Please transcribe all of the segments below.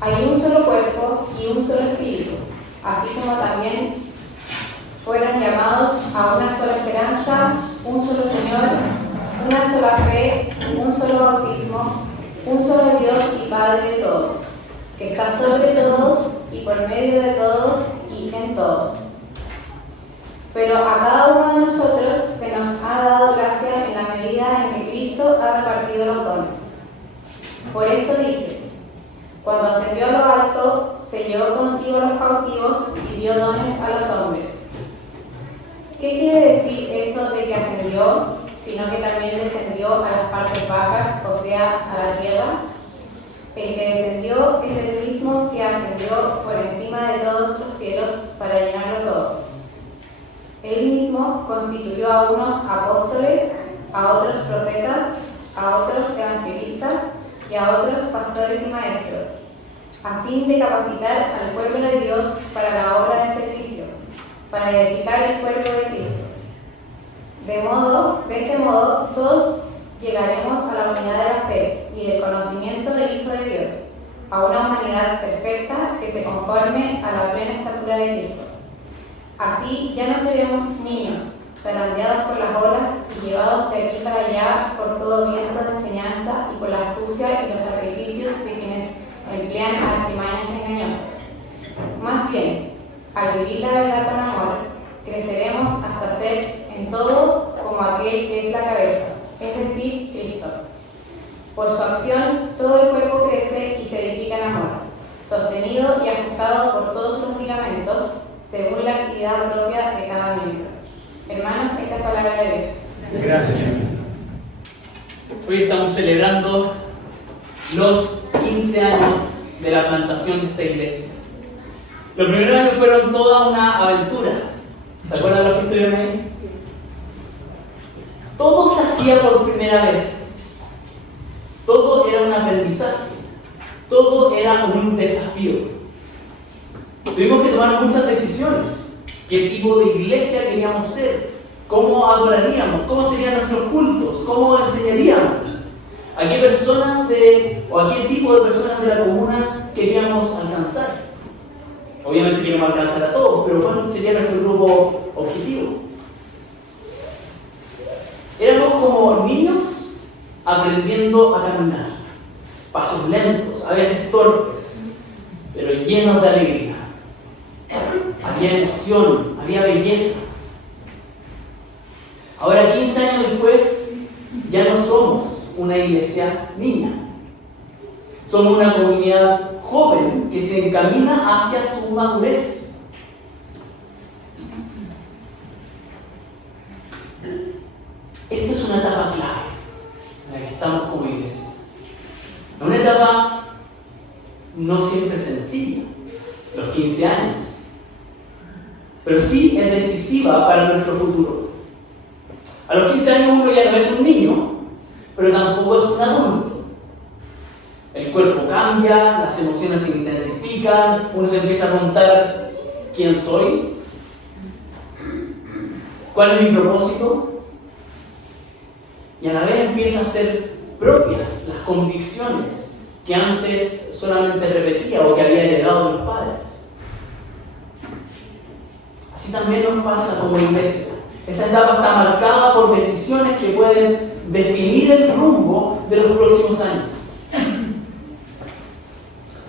Hay un solo cuerpo y un solo espíritu, así como también fueron llamados a una sola esperanza, un solo Señor, una sola fe, un solo bautismo, un solo Dios y Padre de todos, que está sobre todos y por medio de todos y en todos. Pero a cada uno de nosotros se nos ha dado gracia en la medida en que Cristo ha repartido los dones. Por esto dice: cuando ascendió a lo alto, se llevó consigo a los cautivos y dio dones a los hombres. ¿Qué quiere decir eso de que ascendió, sino que también descendió a las partes bajas, o sea, a la tierra? El que descendió es el mismo que ascendió por encima de todos los cielos para llenarlo todo. Él mismo constituyó a unos apóstoles, a otros profetas, a otros evangelistas y a otros pastores y maestros, a fin de capacitar al pueblo de Dios para la obra de servicio, para edificar el cuerpo de Cristo. De este modo, todos llegaremos a la unidad de la fe y del conocimiento del Hijo de Dios, a una humanidad perfecta que se conforme a la plena estatura de Cristo. Así ya no seremos niños, zarandeados por las olas y llevados de aquí para allá por todo viento de enseñanza y por la astucia y los artificios de quienes emplean artimañas engañosas. Más bien, al vivir la verdad con amor, creceremos hasta ser en todo como aquel que es la cabeza, es decir, Cristo. Por su acción, todo el cuerpo crece y se edifica en amor, sostenido y ajustado por todos los ligamentos, según la actividad propia de cada miembro. Hermanos, esta es palabra de Dios. Gracias. Hoy estamos celebrando los 15 años de la plantación de esta iglesia. Los primeros años fueron toda una aventura. ¿Se acuerdan los que estuvieron ahí? Todo se hacía por primera vez. Todo era un aprendizaje. Todo era un desafío. Tuvimos que tomar muchas decisiones. ¿Qué tipo de iglesia queríamos ser? ¿Cómo adoraríamos? ¿Cómo serían nuestros cultos? ¿Cómo enseñaríamos? ¿A qué personas o a qué tipo de personas de la comuna queríamos alcanzar? Obviamente queríamos alcanzar a todos, pero ¿cuál sería nuestro grupo objetivo? Éramos como niños aprendiendo a caminar. Pasos lentos, a veces torpes, pero llenos de alegría. Había emoción, había belleza. Ahora, 15 años después, ya no somos una iglesia niña. Somos una comunidad joven que se encamina hacia su madurez. Esta es una etapa clave en la que estamos como iglesia. Una etapa no siempre sencilla, los 15 años, pero sí es decisiva para nuestro futuro. A los 15 años uno ya no es un niño, pero tampoco es un adulto. El cuerpo cambia, las emociones se intensifican, uno se empieza a preguntar ¿quién soy? ¿Cuál es mi propósito? Y a la vez empieza a ser propias las convicciones que antes solamente repetía o que había heredado de los padres. Así también nos pasa como iglesia. Esta etapa está marcada por decisiones que pueden definir el rumbo de los próximos años.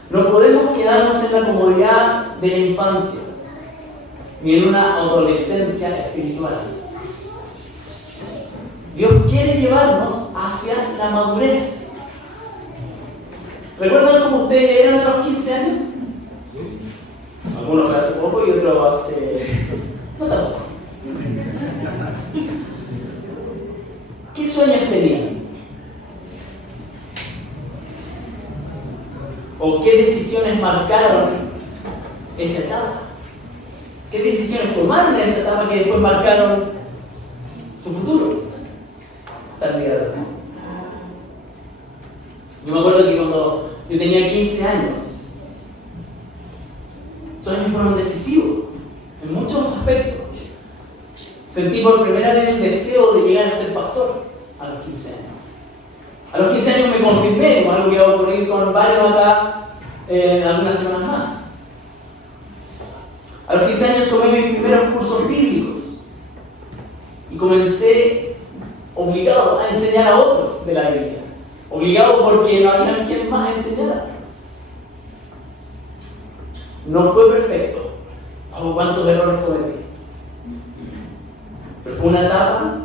No podemos quedarnos en la comodidad de la infancia, ni en una adolescencia espiritual. Dios quiere llevarnos hacia la madurez. ¿Recuerdan cómo ustedes eran a los 15 años? Algunos hace poco y otros hace... no tanto. ¿Qué sueños tenían? ¿O qué decisiones marcaron esa etapa? ¿Qué decisiones tomaron en esa etapa que después marcaron su futuro? Hasta el día de hoy. Yo me acuerdo que cuando yo tenía 15 años, esos años fueron decisivos en muchos aspectos. Sentí por primera vez el deseo de llegar a ser pastor a los 15 años. A los 15 años me confirmé, como algo que va a ocurrir con varios acá, algunas semanas más. A los 15 años tomé mis primeros cursos bíblicos y comencé obligado a enseñar a otros de la Biblia. Obligado porque no había quien más enseñara. No fue perfecto. Oh, cuántos errores cometí. Pero fue una etapa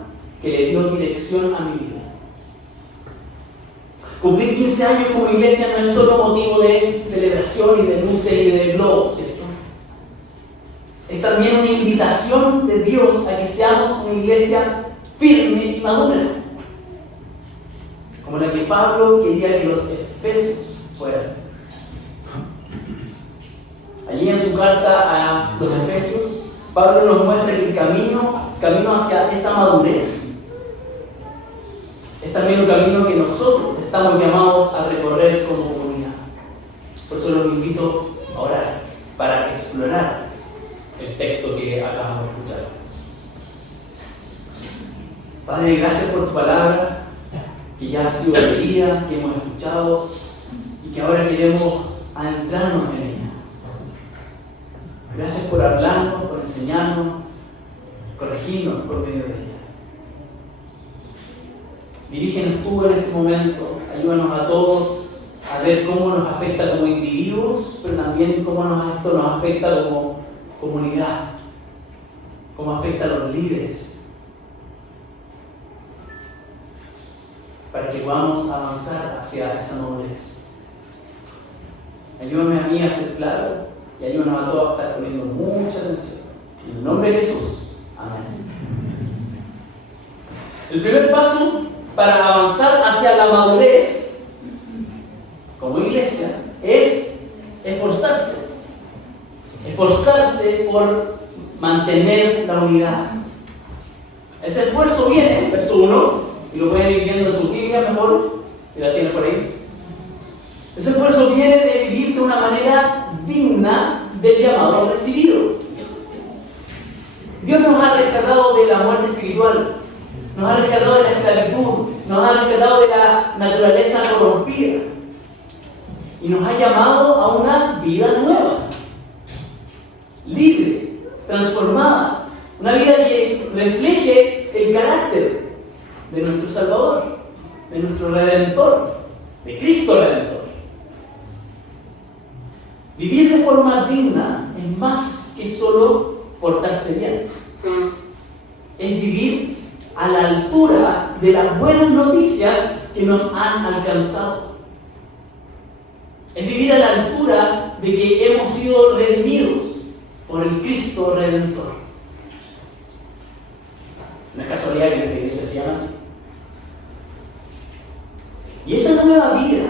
que le dio dirección a mi vida. Cumplir 15 años como iglesia no es solo motivo de celebración y de luces y de globos, ¿cierto? Es también una invitación de Dios a que seamos una iglesia firme y madura, como la que Pablo quería que los efesios fueran. Allí en su carta a los efesios, Pablo nos muestra que el camino hacia esa madurez es también un camino que nosotros estamos llamados a recorrer como comunidad. Por eso los invito a orar para explorar el texto que acabamos de escuchar. Padre, gracias por tu palabra, que ya ha sido leída, que hemos escuchado y que ahora queremos adentrarnos en ella. Gracias por hablarnos, por enseñarnos, corregirnos por medio de ella. Dirígenos tú en este momento, ayúdanos a todos a ver cómo nos afecta como individuos, pero también cómo esto nos afecta como comunidad, cómo afecta a los líderes, para que podamos avanzar hacia esa madurez. Ayúdame a mí a ser claro y ayúdanos a todos a estar poniendo mucha atención. En el nombre de Jesús. Amén. El primer paso para avanzar hacia la madurez como iglesia es esforzarse. Esforzarse por mantener la unidad. Ese esfuerzo viene, verso 1, y lo pueden ir viendo en su Biblia mejor, si la tienen por ahí. Ese esfuerzo viene de vivir de una manera digna del llamado recibido. Dios nos ha rescatado de la muerte espiritual, nos ha rescatado de la esclavitud, nos ha rescatado de la naturaleza corrompida y nos ha llamado a una vida nueva, libre, transformada, una vida que refleje el carácter de nuestro Salvador, de nuestro Redentor, de Cristo Redentor. Vivir de forma digna es más que solo portarse bien. Es vivir a la altura de las buenas noticias que nos han alcanzado. Es vivir a la altura de que hemos sido redimidos por el Cristo Redentor. No es casualidad que nuestra iglesia se llama así. Y esa nueva vida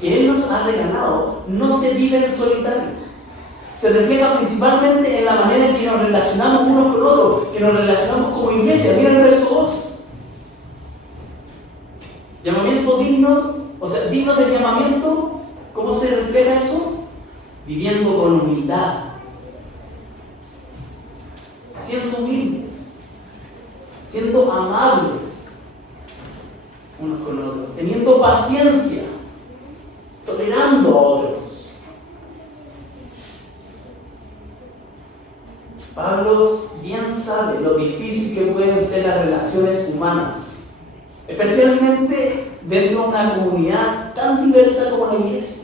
que Él nos ha regalado no se vive en solitario. Se refleja principalmente en la manera en que nos relacionamos unos con otros, que nos relacionamos como iglesia. Miren el verso 2. Llamamiento digno, digno del llamamiento. ¿Cómo se refleja eso? Viviendo con humildad, siendo humildes, siendo amables unos con otros, teniendo paciencia, tolerando a otros. Pablo bien sabe lo difícil que pueden ser las relaciones humanas, especialmente dentro de una comunidad tan diversa como la iglesia.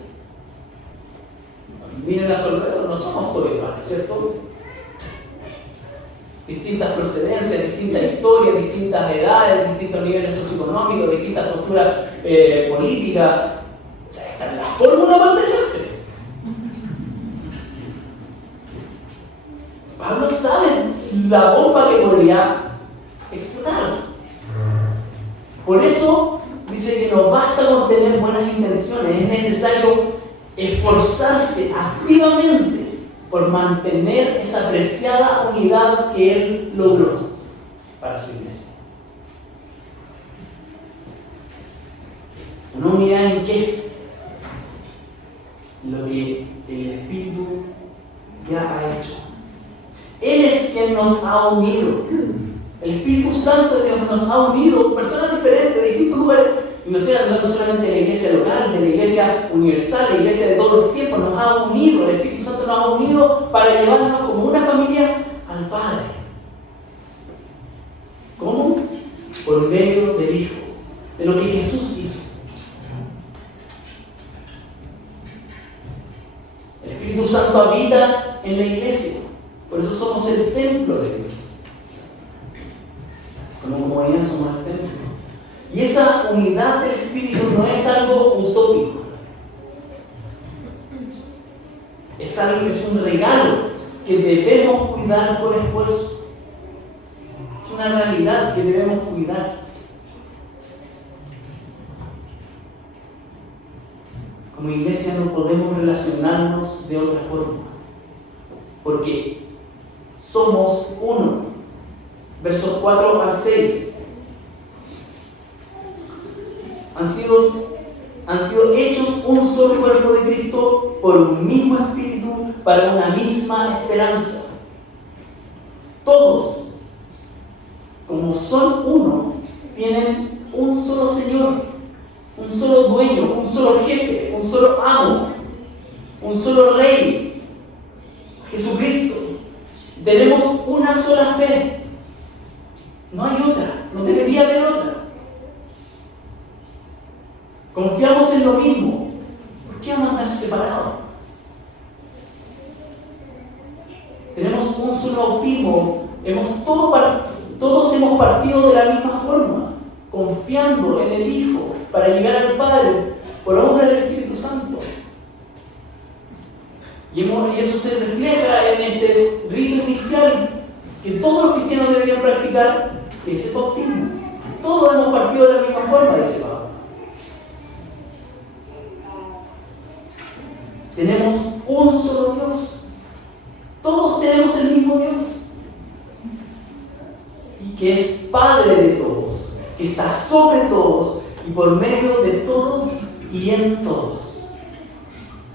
Miren a su alrededor, no somos todos iguales, ¿cierto? Distintas procedencias, distintas historias, distintas edades, distintos niveles socioeconómicos, distintas posturas políticas. O sea, esta es la fórmula para el desastre. Pablo sabe la bomba que podría explotar. Por eso dice que no basta con tener buenas intenciones, es necesario esforzarse activamente por mantener esa preciada unidad que Él logró para su iglesia. ¿Una unidad en qué? Lo que el Espíritu ya ha hecho. Él es quien nos ha unido. El Espíritu Santo de Dios nos ha unido, personas diferentes de distintos lugares. Y no estoy hablando solamente de la iglesia local, de la iglesia iglesia universal, la iglesia de todos los tiempos, nos ha unido, el Espíritu Santo nos ha unido para llevarnos como una familia al Padre. ¿Cómo? Por medio del Hijo, de lo que Jesús hizo. El Espíritu Santo habita en la iglesia, por eso somos el templo de Dios. Como comunidad somos el templo. Y esa unidad del Espíritu no es algo utópico. Es algo que es un regalo que debemos cuidar con esfuerzo. Es una realidad que debemos cuidar. Como iglesia no podemos relacionarnos de otra forma, porque somos uno. Versos 4 al 6. Han sido hechos un solo cuerpo de Cristo por un mismo Espíritu para una misma esperanza. Todos, como son uno, tienen un solo Señor, un solo dueño, un solo jefe, un solo amo, un solo Rey, Jesucristo. Tenemos una sola fe. No hay otra, no debería haber otra. Confiamos en lo mismo. ¿Por qué vamos a andar separados? Tenemos un solo bautismo. Todos hemos partido de la misma forma, confiando en el Hijo para llegar al Padre por obra del Espíritu Santo. Y eso se refleja en este rito inicial que todos los cristianos deberían practicar, que es el bautismo. Todos hemos partido de la misma forma, dice Pablo. Tenemos un solo Dios. Todos tenemos el mismo Dios. Y que es Padre de todos, que está sobre todos y por medio de todos y en todos.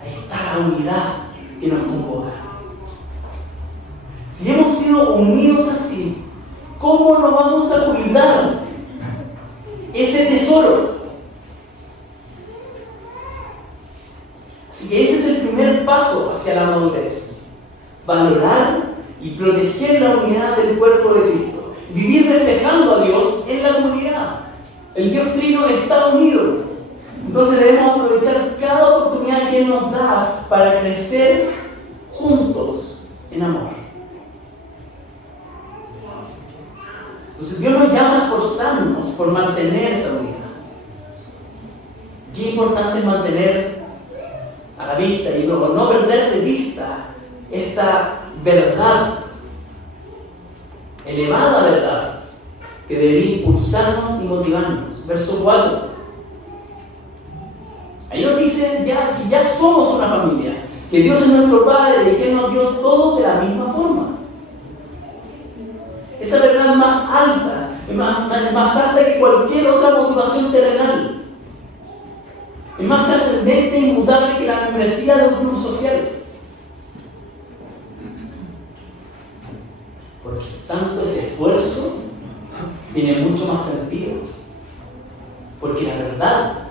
Ahí está la unidad que nos convoca. Si hemos sido unidos así, ¿cómo no vamos a cuidar ese tesoro? Así que ese es el primer paso hacia la madurez. Valorar y proteger la unidad del cuerpo de Cristo. Vivir reflejando a Dios en la comunidad. El Dios Trino está unido. Entonces debemos aprovechar cada oportunidad que Él nos da para crecer juntos en amor. Entonces Dios nos llama a esforzarnos por mantener esa unidad. Qué importante es mantener a la vista y luego no perder de vista esta verdad, elevada verdad, que debería impulsarnos y motivarnos. Verso 4. Ahí nos dice que ya somos una familia, que Dios es nuestro Padre y que Él nos dio todo de la misma forma. Esa verdad es más alta, es más alta que cualquier otra motivación terrenal. Es más trascendente e inmutable que la membresía de un club social. Porque tanto ese esfuerzo tiene mucho más sentido. Porque la verdad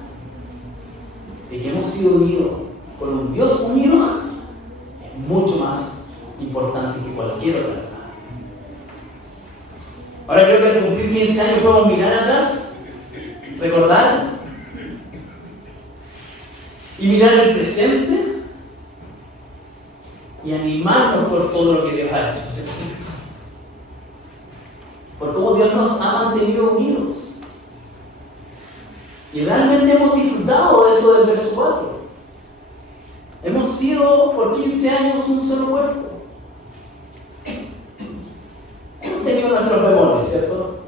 de que hemos sido unidos con un Dios unido es mucho más importante que cualquier otra verdad. Ahora creo que al cumplir 15 años podemos mirar atrás, recordar y mirar el presente y animarnos por todo lo que Dios ha hecho, ¿cierto? Por cómo Dios nos ha mantenido unidos. Y realmente hemos disfrutado de eso del verso 4. Hemos sido por 15 años un solo cuerpo. Hemos tenido nuestros bemoles, ¿cierto?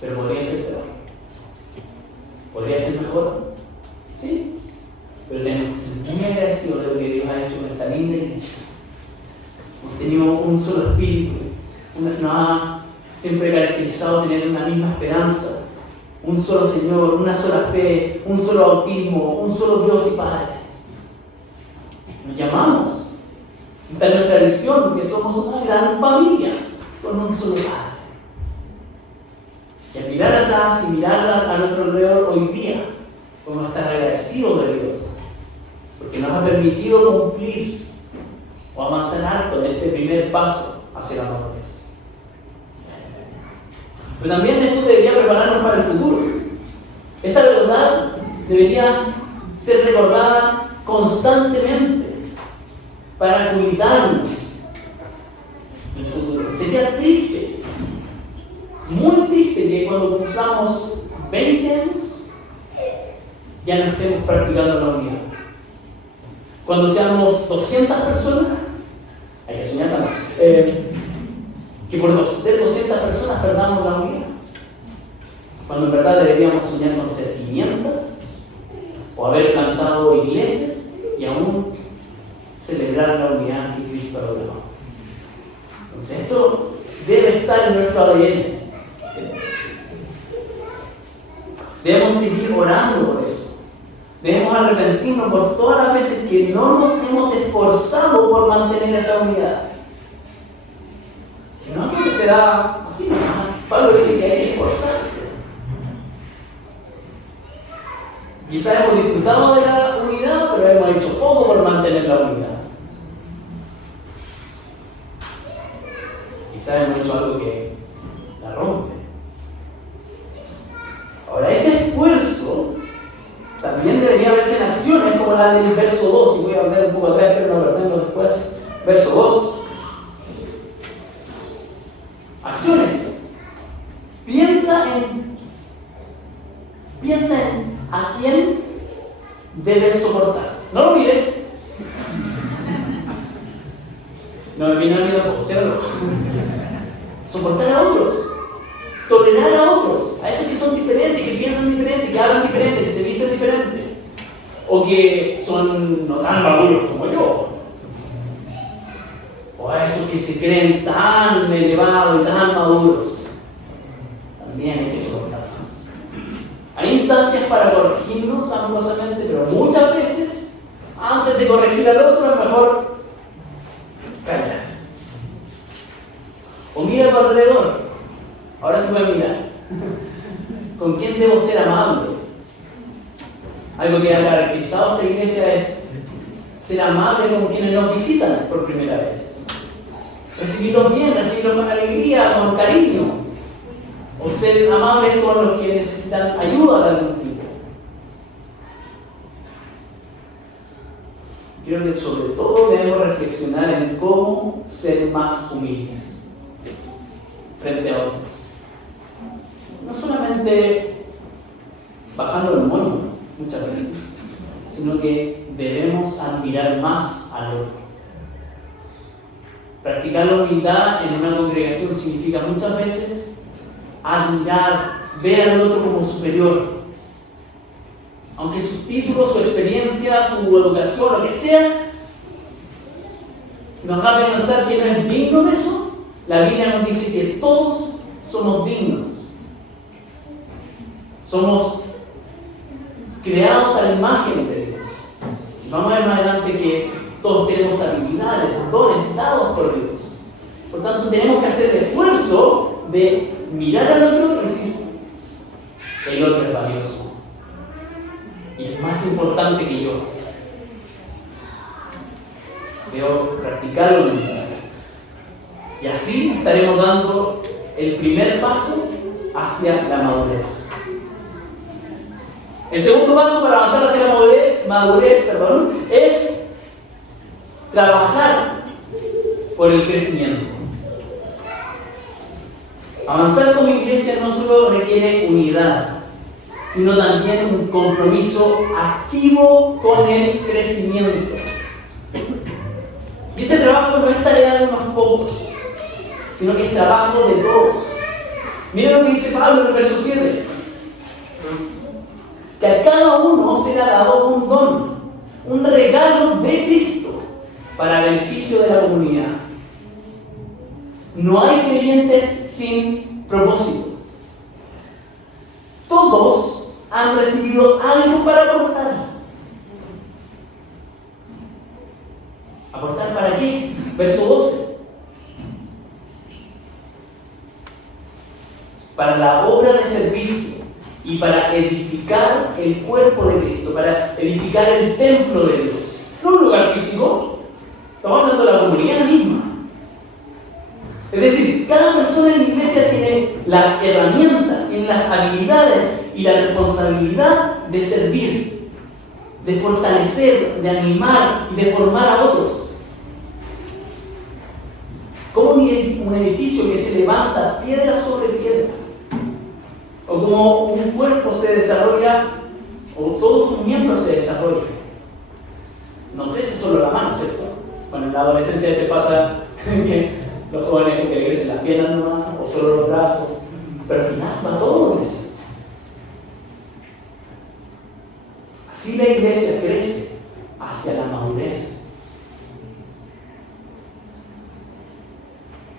Pero podría ser peor. ¿Podría ser mejor? Sí. Pero tenemos que ser muy agradecidos de lo que Dios ha hecho en esta linda iglesia. Hemos tenido un solo espíritu. Nos ha siempre caracterizado tener una misma esperanza. Un solo Señor, una sola fe, un solo bautismo, un solo Dios y Padre. Nos llamamos. Esta es nuestra visión, que somos una gran familia con un solo Padre. Y al mirar atrás y mirar a nuestro alrededor hoy día, podemos estar agradecidos de Dios, porque nos ha permitido cumplir o avanzar alto en este primer paso hacia la madurez. Pero también esto debería prepararnos para el futuro. Esta verdad debería ser recordada constantemente para cuidarnos en el futuro. Sería triste, muy triste, que cuando cumplamos 20 años ya no estemos practicando la unidad. Cuando seamos 200 personas, hay que soñar también, que por ser 200 personas perdamos la unidad. Cuando en verdad deberíamos soñar con ser 500 o haber plantado iglesias y aún celebrar la unidad que Cristo ha logrado. Entonces esto debe estar en nuestro ADN. Debemos seguir orando por eso. Debemos arrepentirnos por todas las veces que no nos hemos esforzado por mantener esa unidad. No es porque será así, ¿no? Pablo dice que hay que esforzarse. Quizás hemos disfrutado de la unidad, pero hemos hecho poco por mantener la unidad. Quizás hemos hecho algo que la rompe. Ahora, ese esfuerzo también debería verse en acciones como la del verso 2, y voy a hablar un poco atrás, pero no verlo después. Verso 2. Acciones. Piensa en a quién debes soportar. No lo mires. No me viene a mí tampoco, ¿cierto? Soportar a otros. Tolerar a otros. A esos que son diferentes, que piensan diferente, que hablan diferente, que se visten diferente. O que son no tan maduros como yo. O a esos que se creen tan elevados y tan maduros. También hay que soportarlos. Hay instancias para corregirnos amorosamente, pero muchas veces, antes de corregir al otro, es mejor callar. O mira a tu alrededor. Ahora se puede mirar. ¿Con quién debo ser amable? Algo que ha caracterizado esta iglesia es ser amable con quienes nos visitan por primera vez. Recibirlos bien, recibirlos con alegría, con cariño. O ser amables con los que necesitan ayuda de algún tipo. Creo que sobre todo debemos reflexionar en cómo ser más humildes frente a otros. No solamente bajando el moño muchas veces, sino que debemos admirar más al otro. Practicar la humildad en una congregación significa muchas veces admirar, ver al otro como superior. Aunque sus títulos, su experiencia, su educación, lo que sea, nos haga pensar que no es digno de eso, la Biblia nos dice que todos somos dignos. Somos creados a la imagen de Dios. Vamos a ver más adelante que todos tenemos habilidades, dones dados por Dios. Por tanto, tenemos que hacer el esfuerzo de mirar al otro y decir, el otro es valioso y es más importante que yo. Debo practicar la humildad. Y así estaremos dando el primer paso hacia la madurez. El segundo paso para avanzar hacia la madurez, es trabajar por el crecimiento. Avanzar como iglesia no solo requiere unidad, sino también un compromiso activo con el crecimiento. Y este trabajo no es tarea de unos pocos, sino que es trabajo de todos. Miren lo que dice Pablo en el verso 7. Que a cada uno se le ha dado un don, un regalo de Cristo para beneficio de la comunidad. No hay creyentes sin propósito. Todos han recibido algo para aportar. ¿Aportar para qué? Verso 12. Para la obra de servicio para edificar el cuerpo de Cristo, para edificar el templo de Dios. No un lugar físico, estamos hablando de la comunidad misma. Es decir, cada persona en la iglesia tiene las herramientas, tiene las habilidades y la responsabilidad de servir, de fortalecer, de animar y de formar a otros. Como un edificio que se levanta piedra sobre piedra, o como un cuerpo se desarrolla, o todos sus miembros se desarrollan. No crece solo la mano, ¿cierto? Bueno, en la adolescencia se pasa que los jóvenes que le crecen las piernas nomás, o solo los brazos, pero al final va todo en eso. Así la iglesia crece hacia la madurez.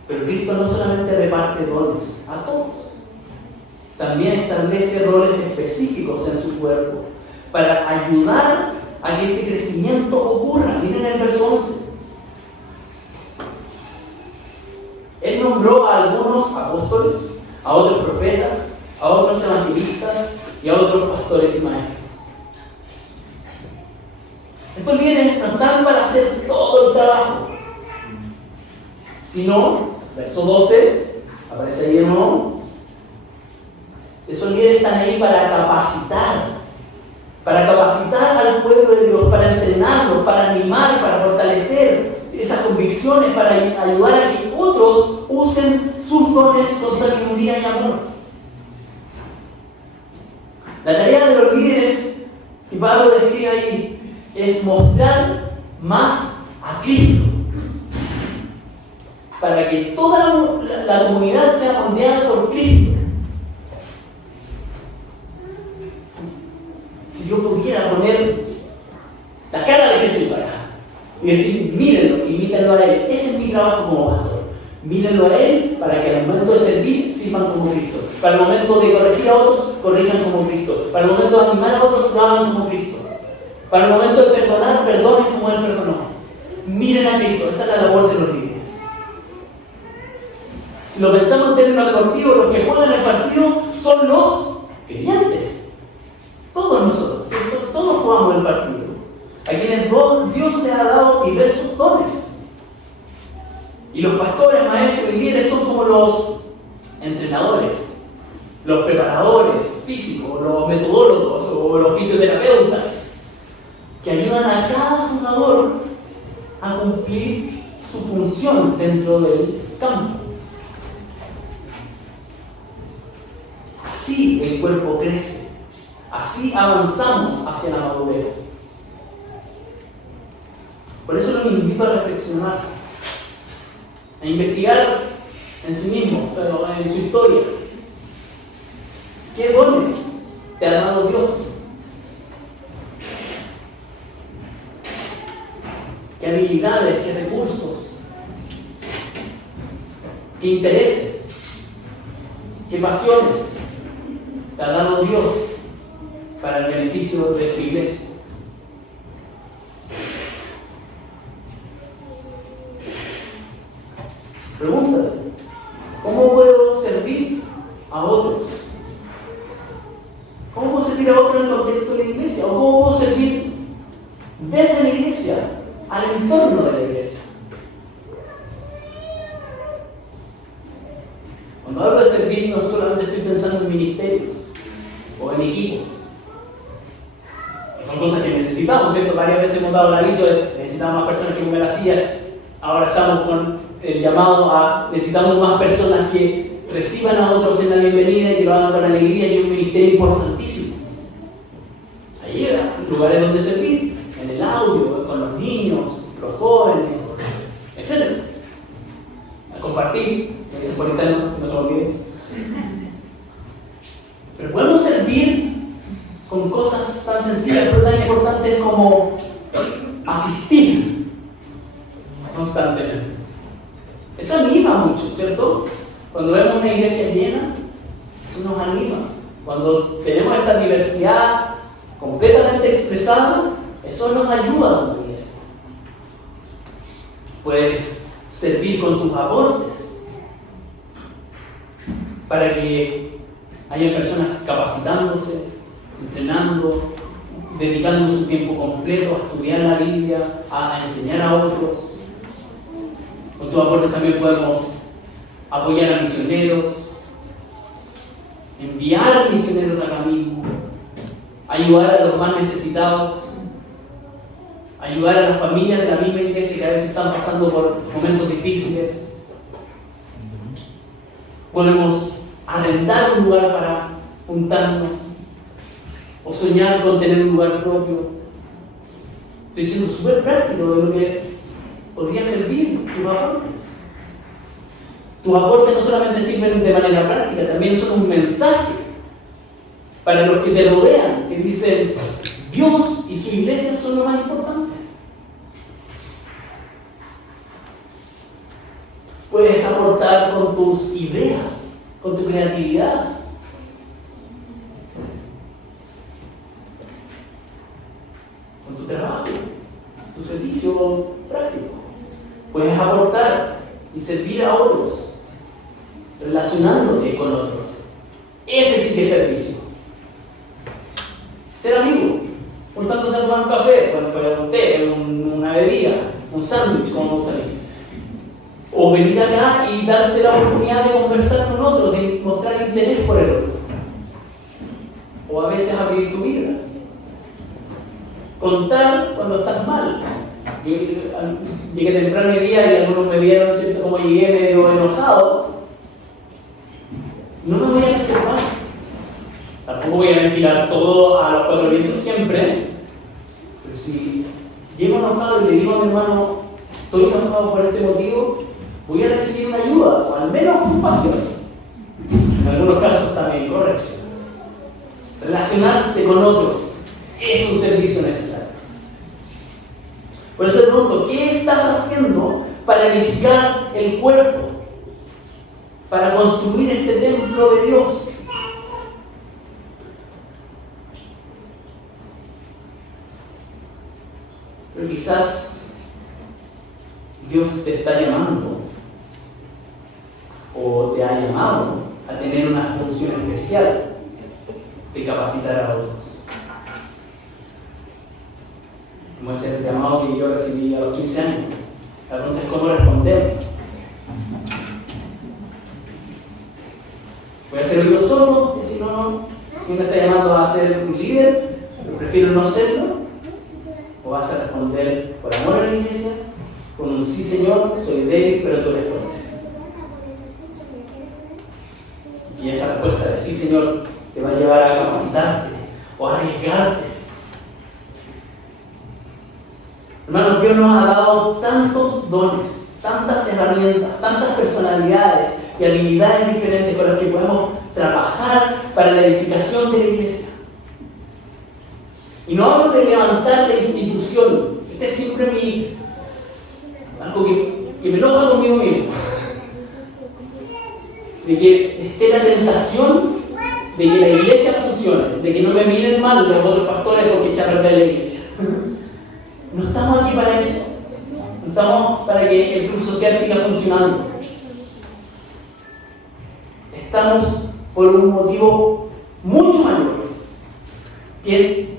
Pero Cristo no solamente reparte dones a todos, también establece roles específicos en su cuerpo para ayudar a que ese crecimiento ocurra. Miren el verso 11. Él nombró a algunos apóstoles, a otros profetas, a otros evangelistas y a otros pastores y maestros. Estos líderes no están para hacer todo el trabajo, sino, verso 12, aparece ahí de nuevo, esos líderes están ahí para capacitar al pueblo de Dios, para entrenarlos, para animar, para fortalecer esas convicciones, para ayudar a que otros usen sus dones con sabiduría y amor. La tarea de los líderes, que Pablo describe ahí, es mostrar más a Cristo, para que toda la comunidad sea moldeada por Cristo. Si yo pudiera poner la cara de Jesús acá y decir, mírenlo, imítenlo a Él, ese es mi trabajo como pastor. Mírenlo a Él para que al momento de servir sirvan como Cristo, para el momento de corregir a otros, corrijan como Cristo, para el momento de animar a otros, lo hagan como Cristo, para el momento de perdonar, perdonen como Él perdonó. Miren a Cristo, esa es la labor de los líderes. Si lo pensamos en términos deportivos, los que juegan el partido son los creyentes. Todos nosotros, ¿cierto? Todos jugamos el partido. A quienes Dios les ha dado diversos dones. Y los pastores, maestros y líderes son como los entrenadores, los preparadores físicos, los metodólogos o los fisioterapeutas, que ayudan a cada jugador a cumplir su función dentro del campo. Así el cuerpo crece, así avanzamos hacia la madurez. Por eso los invito a reflexionar, a investigar en sí mismos, en su historia. ¿Qué dones te ha dado Dios? ¿Qué habilidades, qué recursos, qué intereses, qué pasiones te ha dado Dios para el beneficio de su iglesia? Pregúntate, ¿cómo puedo servir a otros? ¿Cómo puedo servir a otros en el contexto de la iglesia? ¿O cómo puedo servir desde la iglesia al entorno de la iglesia? Cuando hablo de servir, no solamente estoy pensando en ministerios o en equipos. Son cosas que necesitamos, ¿cierto? Varias veces hemos dado el aviso de necesitamos más personas que pongan la silla. Ahora estamos con el llamado a necesitamos más personas que reciban a otros en la bienvenida y que lo hagan con alegría, y un ministerio importantísimo. Ahí hay lugares donde servir, en el audio, con los niños, los jóvenes, etc. A compartir, lo dicen por interno, que no se olviden. Pero podemos servir con cosas tan sencillas pero tan importantes como asistir constantemente. Eso anima mucho, ¿cierto? Cuando vemos una iglesia llena, eso nos anima. Cuando tenemos esta diversidad completamente expresada, eso nos ayuda como iglesia. Puedes servir con tus aportes para que haya personas capacitándose, entrenando, dedicando su tiempo completo a estudiar la Biblia, a enseñar a otros. Con tus aportes también podemos apoyar a misioneros, enviar a misioneros de acá mismo, ayudar a los más necesitados, ayudar a las familias de la misma iglesia que a veces están pasando por momentos difíciles. Podemos arrendar un lugar para juntarnos o soñar con tener un lugar propio. Estoy siendo súper práctico de lo que podría servir tus aportes. Tus aportes no solamente sirven de manera práctica, también son un mensaje para los que te rodean, que dicen, Dios y su iglesia son lo más importante. Puedes aportar con tus ideas, con tu creatividad. Con tu trabajo, tu servicio práctico. Puedes aportar y servir a otros, relacionándote con otros. Ese sí que es servicio. Ser amigo, juntándose a tomar un café, un té, una bebida, un sándwich, como me gusta a mí. O venir acá y darte la oportunidad de conversar con otros, de mostrar interés por el otro. O a veces abrir tu vida. Contar cuando estás mal. Llegué temprano el día y algunos me vieron, ¿cierto?, como llegué medio enojado. No me voy a hacer mal. Tampoco voy a ventilar todo a los cuatro vientos siempre. Pero si llego enojado y le digo a mi hermano, estoy enojado por este motivo, voy a recibir una ayuda, o al menos compasión. En algunos casos también corrección. Relacionarse con otros es un servicio necesario. Por eso te pregunto, ¿qué estás haciendo para edificar el cuerpo? Para construir este templo de Dios. Pero quizás Dios te está llamando o te ha llamado a tener una función especial de capacitar a otros. Como ese es el llamado que yo recibí a los 15 años. La pregunta es cómo responder. ¿Voy a hacerlo yo solo? Y si me está llamando a ser un líder, pero prefiero no serlo. ¿O vas a responder por amor a la iglesia? Con un sí, Señor, soy débil, pero tú eres fuerte. Y esa respuesta de sí, Señor, te va a llevar a capacitarte o a arriesgarte. Hermanos, Dios nos ha dado tantos dones, tantas herramientas, tantas personalidades y habilidades diferentes con las que podemos trabajar para la edificación de la iglesia. Y no hablo de levantar la institución. Este es siempre algo que me enoja conmigo mismo. De que esté la tentación de que la iglesia funcione, de que no me miren mal los otros pastores porque echan a perder la iglesia. No estamos aquí para eso. No estamos para que el club social siga funcionando. Estamos por un motivo mucho mayor, que es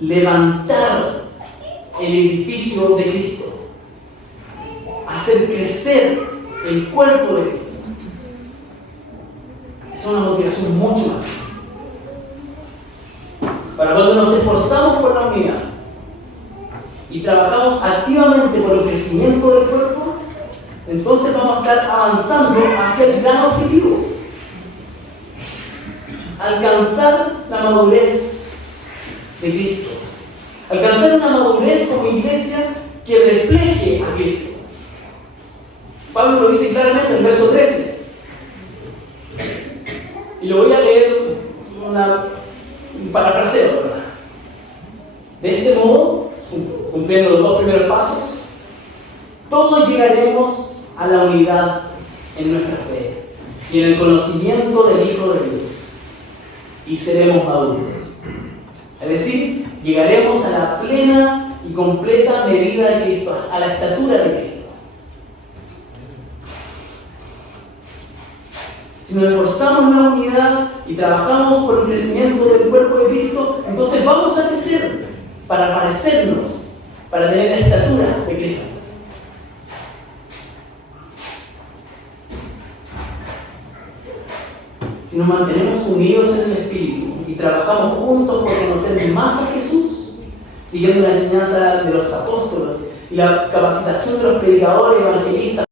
levantar el edificio de Cristo, hacer crecer el cuerpo de Cristo. Esa es una motivación mucho más. Para cuando nos esforzamos por la unidad y trabajamos activamente por el crecimiento del cuerpo, entonces vamos a estar avanzando hacia el gran objetivo: alcanzar la madurez de Cristo. Alcanzar una madurez como iglesia que refleje a Cristo. Pablo lo dice claramente en el verso 13. Y lo voy a leer un parafraseo, ¿verdad? De este modo, cumpliendo los dos primeros pasos, todos llegaremos a la unidad en nuestra fe y en el conocimiento del Hijo de Dios, y seremos maduros. Es decir, llegaremos a la plena y completa medida de Cristo, a la estatura de Cristo. si nos esforzamos en la unidad y trabajamos por el crecimiento del cuerpo de Cristo, entonces vamos a crecer para parecernos, para tener la estatura de Cristo. Si nos mantenemos unidos en el Espíritu y trabajamos juntos por conocer más a Jesús, siguiendo la enseñanza de los apóstoles y la capacitación de los predicadores, evangelistas,